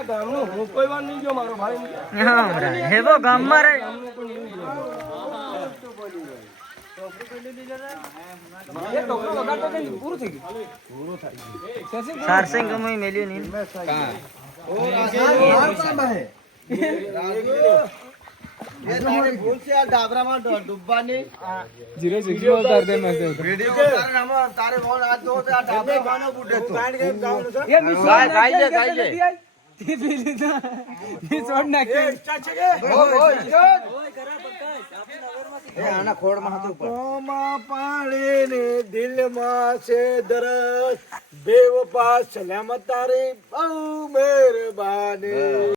આ ગામનો હું કોઈ વાર નહીં ગયો મારો ભાઈ હા હેવો ગામમાં રે એ ટોકરો વગાડતો કે પૂરું થઈ ગયું સારસિંગ કમાઈ મેલ્યું નહીં પાણી ને દિલમાં છે દરદ બેવફા સલામત તારી બહુ મહેરબાની